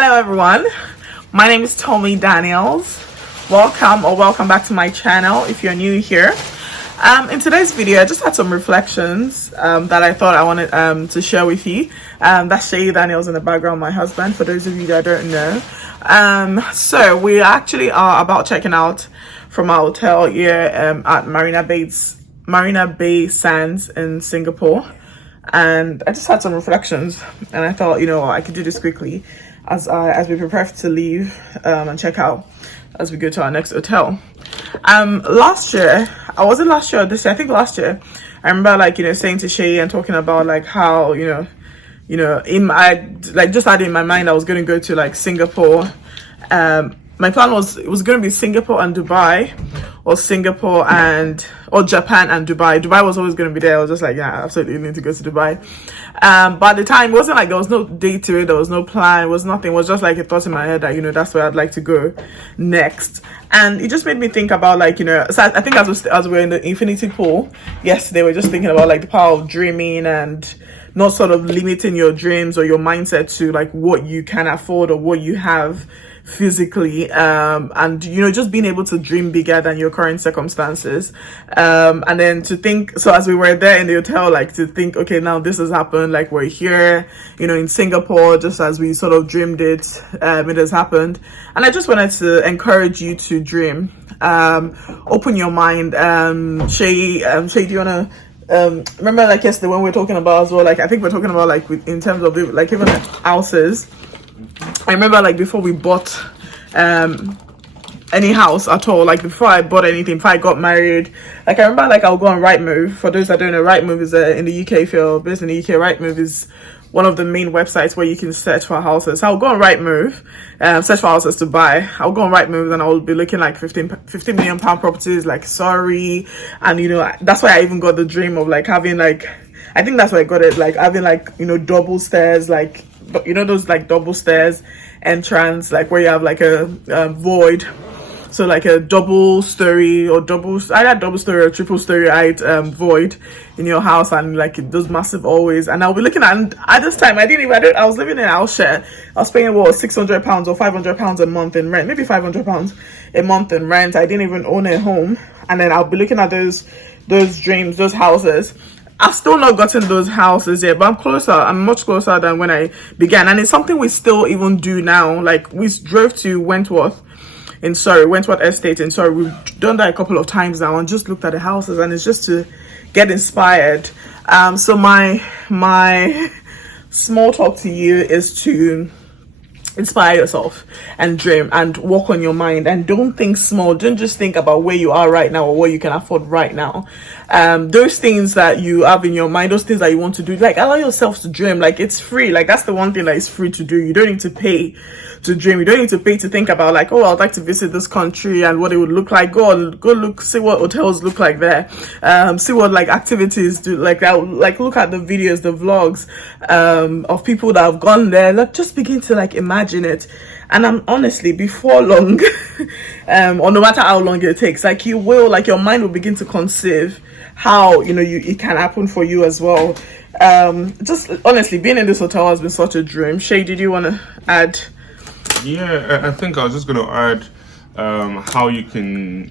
Hello everyone, my name is Tommy Daniels. Welcome back to my channel if you're new here. In today's video I just had some reflections that I thought I wanted to share with you. That's Shay Daniels in the background, my husband, for those of you that don't know. So we actually are about checking out from our hotel here at Marina Bay Sands in Singapore, and I just had some reflections and I thought, I could do this quickly as we prepare to leave and check out as we go to our next hotel. Last year, I think last year, I remember saying to Shay and talking about how just had in my mind I was going to go to Singapore. My plan was it was going to be Singapore and Dubai, or Japan and Dubai. Dubai was always going to be there. I was just absolutely need to go to Dubai. But at the time, it wasn't there was no date to it. There was no plan. It was nothing. It was just a thought in my head that, that's where I'd like to go next. And it just made me think about so I think as we were in the infinity pool yesterday, we we're just thinking about the power of dreaming and not sort of limiting your dreams or your mindset to what you can afford or what you have physically, and just being able to dream bigger than your current circumstances, and then to think, so as we were there in the hotel, to think, okay, now this has happened, we're here in Singapore, just as we sort of dreamed it. It has happened, and I just wanted to encourage you to dream, open your mind. Shay, do you want to remember yesterday when we were talking about as well, I think we're talking about in terms of even houses. I remember before we bought any house at all, before I bought anything, before I got married, I remember I'll go on Rightmove. For those that don't know, Rightmove is in the UK. If you're based in the UK, Rightmove is one of the main websites where you can search for houses. So I'll go on Rightmove, search for houses to buy. I'll go on Rightmove and I'll be looking 15 million pound properties, Surrey, and that's why I even got the dream of having I think that's why I got it, having double stairs, those double stairs entrance, where you have a void, so a double story or either double story or triple story height void in your house, and those massive always. And I'll be looking at this time, I was living in a house share. I was paying £600 or £500 a month in rent, maybe £500 a month in rent. I didn't even own a home, and then I'll be looking at those dreams, those houses. I've still not gotten those houses yet, but I'm much closer than when I began. And it's something we still even do now. We drove to Wentworth Estate in Surrey. We've done that a couple of times now and just looked at the houses, and it's just to get inspired. So my small talk to you is to inspire yourself and dream and work on your mind, and don't think small. Don't just think about where you are right now or what you can afford right now. Those things that you have in your mind, those things that you want to do, allow yourself to dream. It's free. That's the one thing that is free to do. You don't need to pay to dream. You don't need to pay to think about I'd like to visit this country and what it would look like. Go look, see what hotels look like there. See what activities do. Look at the videos, the vlogs of people that have gone there. Just begin to imagine it. And I'm honestly, before long, or no matter how long it takes, you will, your mind will begin to conceive how it can happen for you as well. Just honestly, being in this hotel has been such a dream. Shay, did you want to add? Yeah, I think I was just going to add how you can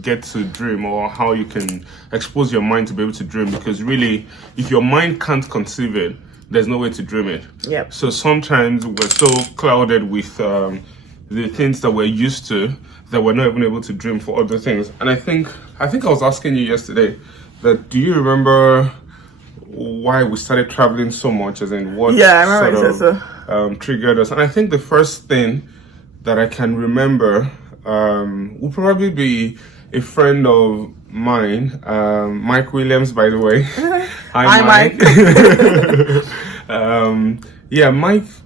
get to dream, or how you can expose your mind to be able to dream. Because really, if your mind can't conceive it, there's no way to dream it. Yep. So sometimes we're so clouded with the things that we're used to that we're not even able to dream for other things. And I think I was asking you yesterday that, do you remember why we started traveling so much, as in what triggered us? And I think the first thing that I can remember will probably be a friend of mine, Mike Williams, by the way. Hi Mike.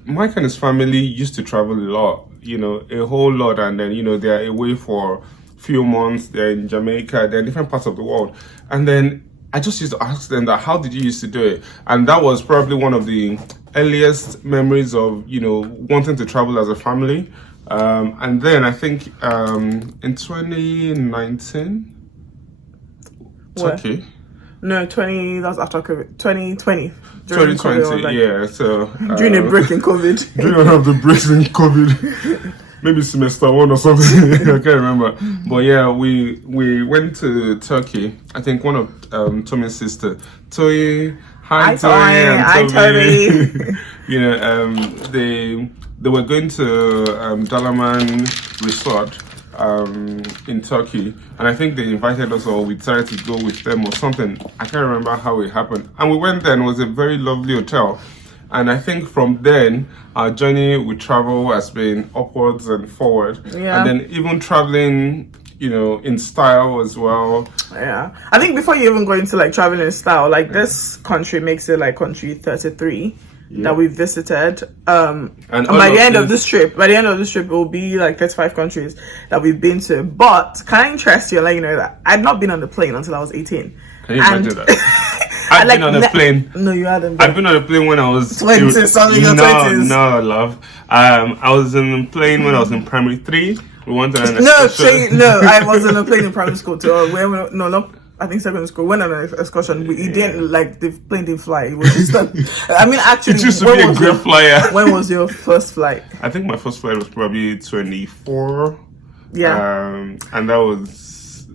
Mike and his family used to travel a lot, a whole lot, and then they're away for a few months. They're in Jamaica, they're in different parts of the world, and then I just used to ask them that, how did you used to do it? And that was probably one of the earliest memories of wanting to travel as a family. And then I think in 2019, Turkey. No, 20. That was after COVID. 2020. During 2020, COVID, yeah. So during a break in COVID. during one of the breaks in COVID, maybe semester 1 or something. I can't remember. But yeah, we went to Turkey. I think one of Tommy's sister, Toy. Hi, Toy. Hi, Toby. You know, they were going to Dalaman Resort in Turkey, and I think they invited us, or we decided to go with them or something. I can't remember how it happened. And we went there, and it was a very lovely hotel. And I think from then, our journey with travel has been upwards and forward. Yeah. And then even traveling, you know, in style as well. Yeah. I think before you even go into like traveling in style, like this country makes it like country 33 that we've visited. And by the end of this trip, it will be like 35 countries that we've been to. But can I interest you and let you know that I'd not been on the plane until I was 18. Can you imagine that? I've been on a plane. No, you hadn't. I've been on a plane when I was 20 something. Your 20s. No, love. I was in a plane when I was in primary 3. We went on an excursion. No, I was on a plane in primary school too. I think secondary school. Went on an excursion. It didn't, like, the plane didn't fly. It was just I mean, actually, it used to be a great flyer. When was your first flight? I think my first flight was probably 24. Yeah. And that was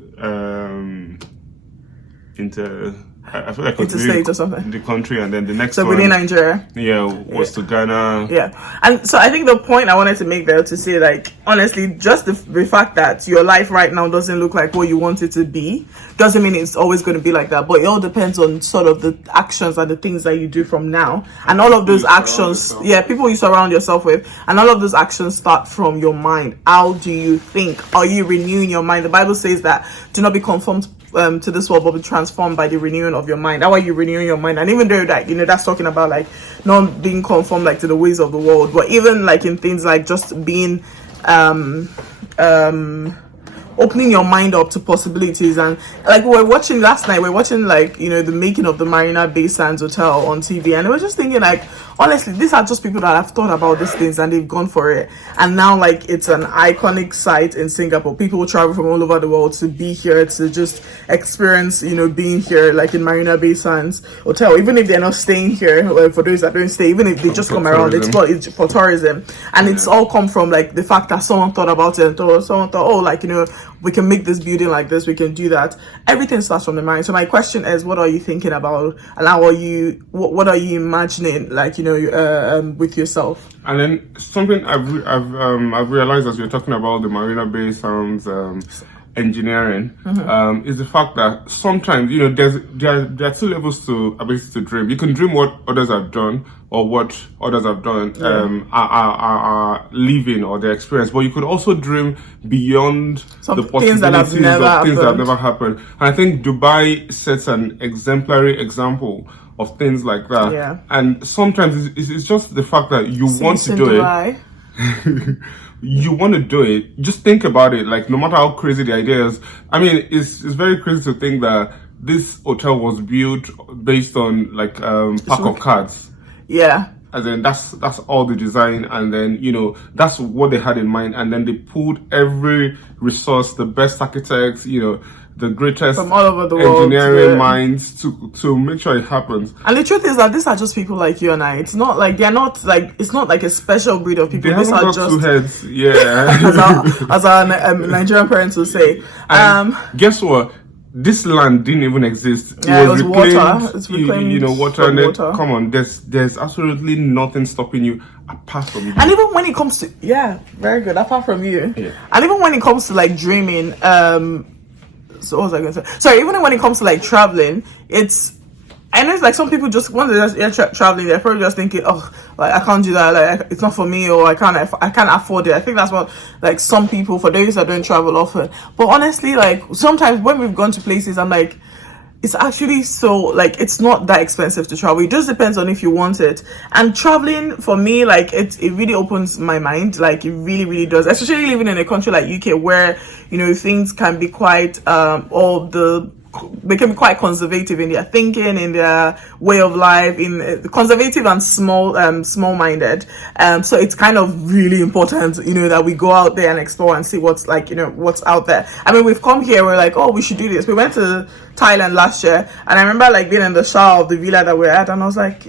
into, I feel like Interstate or something. The country, and then the next So one, within Nigeria. Yeah, was to Ghana. Yeah. And so I think the point I wanted to make there to say, like, honestly, just the fact that your life right now doesn't look like what you want it to be doesn't mean it's always going to be like that. But it all depends on sort of the actions and the things that you do from now. And all of those actions, people you surround yourself with, and all of those actions start from your mind. How do you think? Are you renewing your mind? The Bible says that do not be conformed to this world, but be transformed by the renewing of your mind. How are you renewing your mind? And even though that, you know, that's talking about like not being conformed like to the ways of the world, but even like in things like just being opening your mind up to possibilities. And like last night we're watching like, you know, the making of the Marina Bay Sands Hotel on TV, and we're just thinking like, honestly, these are just people that have thought about these things and they've gone for it, and now like it's an iconic site in Singapore. People travel from all over the world to be here, to just experience, you know, being here like in Marina Bay Sands Hotel, even if they're not staying here. For those that don't stay, even if they just come around, it's for tourism. And it's all come from like the fact that someone thought about it, and someone thought, oh, like, you know, we can make this building like this, we can do that. Everything starts from the mind. So my question is, what are you thinking about, and how are you, what are you imagining, like, you know, with yourself? And then something I've realized as we're talking about the Marina Bay Sands engineering, is the fact that sometimes, you know, there are two levels to ability to dream. You can dream what others have done, or what others have done are living, or their experience, but you could also dream beyond the possibilities of things that have never happened. And I think Dubai sets an exemplary example of things like that. Yeah. And sometimes it's just the fact that you want to do it. You want to do it. Just think about it. Like, no matter how crazy the idea is. I mean, it's very crazy to think that this hotel was built based on like pack of cards. Yeah. And then that's all the design, and then, you know, that's what they had in mind, and then they pulled every resource, the best architects, you know, the greatest from all over the world, engineering minds to make sure it happens. And the truth is that these are just people like you and I. It's not like it's not like a special breed of people. These are just 2 heads, yeah. as our Nigerian parents will say. Guess what? This land didn't even exist. It was water. It's reclaimed, you know, water. And water. Come on, there's absolutely nothing stopping you apart from you. And even when it comes to very good. Apart from you, and even when it comes to like dreaming, so what was I going to say? Sorry, even when it comes to like traveling, I know it's like some people just when they're traveling, they're probably just thinking, oh, like I can't do that, like it's not for me, or I can't afford it. I think that's what like some people, for those that don't travel often. But honestly, like sometimes when we've gone to places, I'm like, it's actually so like it's not that expensive to travel. It just depends on if you want it. And traveling for me, like it really opens my mind. Like it really does, especially living in a country like UK where, you know, things can be quite all the they can be quite conservative in their thinking, in their way of life, in conservative and small-minded. So it's kind of really important, that we go out there and explore and see what's what's out there. I mean, we've come here, we're like, oh, we should do this. We went to Thailand last year, and I remember being in the shower of the villa that we're at, and I was like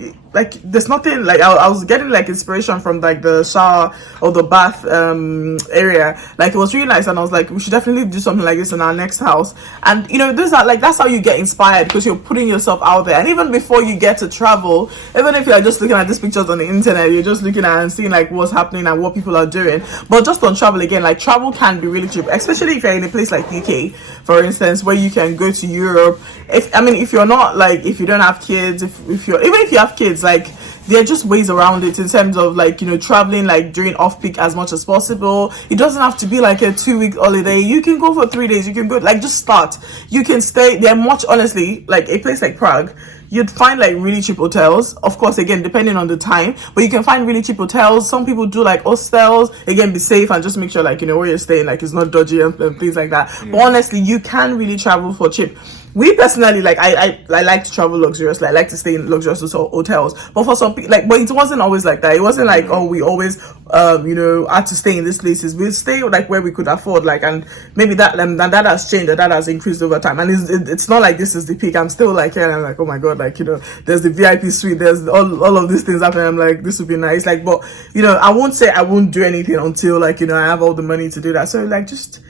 there's nothing I was getting inspiration from the shower or the bath area. It was really nice, and I was like, we should definitely do something like this in our next house. And those are that's how you get inspired, because you're putting yourself out there. And even before you get to travel, even if you're just looking at these pictures on the internet, you're just looking at and seeing what's happening and what people are doing. But just on travel again, travel can be really cheap, especially if you're in a place like UK, for instance, where you can go to Europe. If you're not if you don't have kids, if you have kids, there are just ways around it in terms of traveling during off-peak as much as possible. It doesn't have to be a 2-week holiday. You can go for 3 days. You can go just start. You can stay there. Honestly, a place like Prague, you'd find really cheap hotels, of course, again depending on the time, but you can find really cheap hotels. Some people do hostels. Again, be safe and just make sure where you're staying it's not dodgy and things like that. But honestly, you can really travel for cheap. We personally I like to travel luxuriously. I like to stay in luxurious hotels, but for some people but it wasn't always like that. It wasn't oh, we always had to stay in these places. We stay where we could afford, and maybe that has changed, that has increased over time. And it's not this is the peak. I'm still here, and I'm oh my god, there's the VIP suite, there's all of these things happening. I'm this would be nice, but I won't say I won't do anything until I have all the money to do that. So just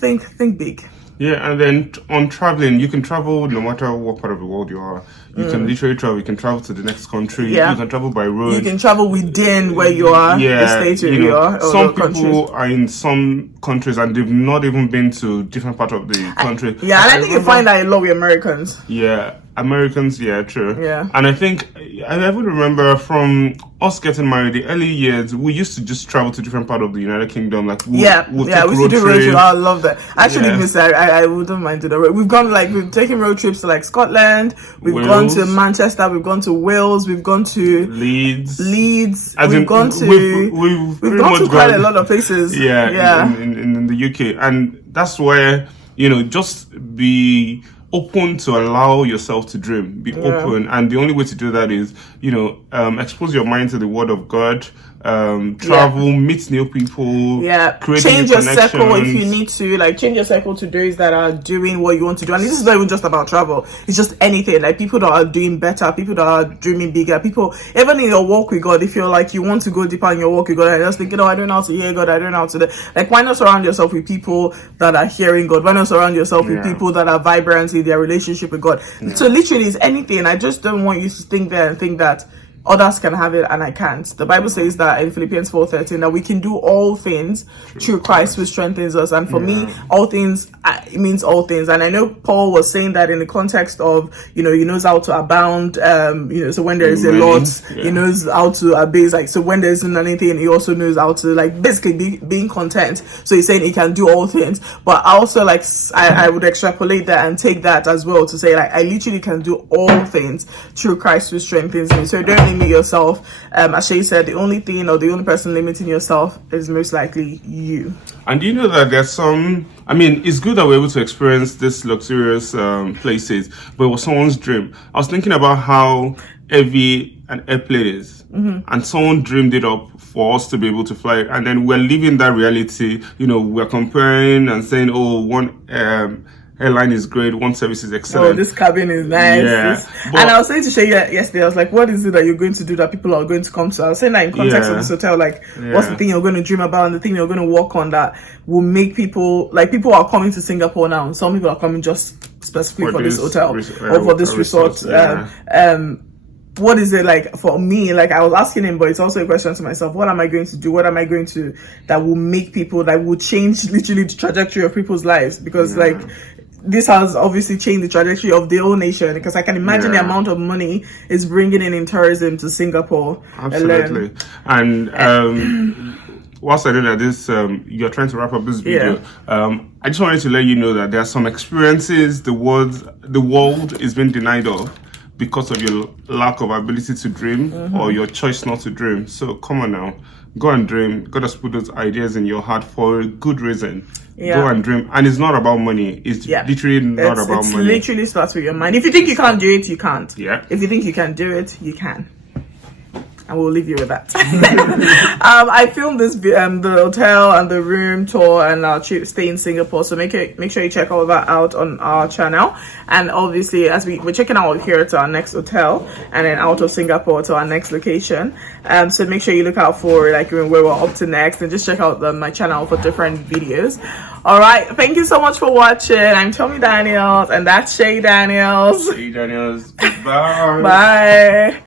think big. Yeah, and then on traveling, you can travel no matter what part of the world you are. You can literally travel. You can travel to the next country. Yeah. You can travel by road. You can travel within where you are, the state where you are. Or some the people are in some countries and they've not even been to different part of the country. And I think you find that a lot with Americans. Yeah, Americans, yeah, true. Yeah. And I think, I even remember from us getting married, the early years, we used to just travel to different part of the United Kingdom. We used to do road trips. I love that. I actually miss it. I wouldn't mind doing that. We've gone, we've taken road trips to Scotland, we've gone to Manchester, we've gone to Wales, we've gone to Leeds. We've gone to quite a lot of places. In the UK. And that's where, just be open to allow yourself to dream, be open, and the only way to do that is expose your mind to the word of God, travel, meet new people, create change new your circle if connections. you need to, change your circle to those that are doing what you want to do. And this is not even just about travel, it's just anything, people that are doing better, people that are dreaming bigger, people even in your walk with God. If you're you want to go deeper in your walk with God and just think, I don't know how to hear God, I don't know how to why not surround yourself with people that are hearing God? Why not surround yourself with people that are vibrant in their relationship with God? So literally it's anything. I just don't want you to think there and think that others can have it and I can't. The Bible says that in Philippians 4:13 that we can do all things through Christ who strengthens us. And for me, all things, it means all things. And I know Paul was saying that in the context of, he knows how to abound, so when there is a lot, he knows how to abase. So when there isn't anything, he also knows how to basically being content. So he's saying he can do all things. But I also I would extrapolate that and take that as well to say I literally can do all things through Christ who strengthens me. So don't limit yourself. As Shay said, the only thing or the only person limiting yourself is most likely you. And you know that there's some, it's good that we're able to experience this luxurious places, but it was someone's dream. I was thinking about how heavy an airplane is, and someone dreamed it up for us to be able to fly it, and then we're living that reality. We're comparing and saying, oh, one airline is great, one service is excellent. Oh, this cabin is nice. And I was saying to Shay yesterday, I was like, what is it that you're going to do that people are going to come to? I was saying that in context of this hotel, what's the thing you're going to dream about and the thing you're going to work on that will make people, people are coming to Singapore now, and some people are coming just specifically for this hotel or for this resort. What is it for me? I was asking him, but it's also a question to myself. What am I going to do? What am I going to that will make people, that will change literally the trajectory of people's lives? Because this has obviously changed the trajectory of the whole nation, because I can imagine the amount of money it's bringing in tourism to Singapore. Absolutely. And whilst I know that this, you're trying to wrap up this video, I just wanted to let you know that there are some experiences the world is being denied of because of your lack of ability to dream or your choice not to dream. So come on now, go and dream. God has put those ideas in your heart for a good reason. Yeah. Go and dream. And it's not about money. It's Yeah. literally not about it's money. literally starts with your mind. If you think you can't do it, you can't. Yeah. If you think you can do it, you can. And we'll leave you with that. I filmed this the hotel and the room tour and our stay in Singapore, so make sure you check all of that out on our channel. And obviously, as we're checking out here to our next hotel and then out of Singapore to our next location, so make sure you look out for like where we're up to next, and just check out my channel for different videos. All right, thank you so much for watching. I'm Tommy Daniels, and that's Shay Daniels. Hey, Daniels. Bye. Bye.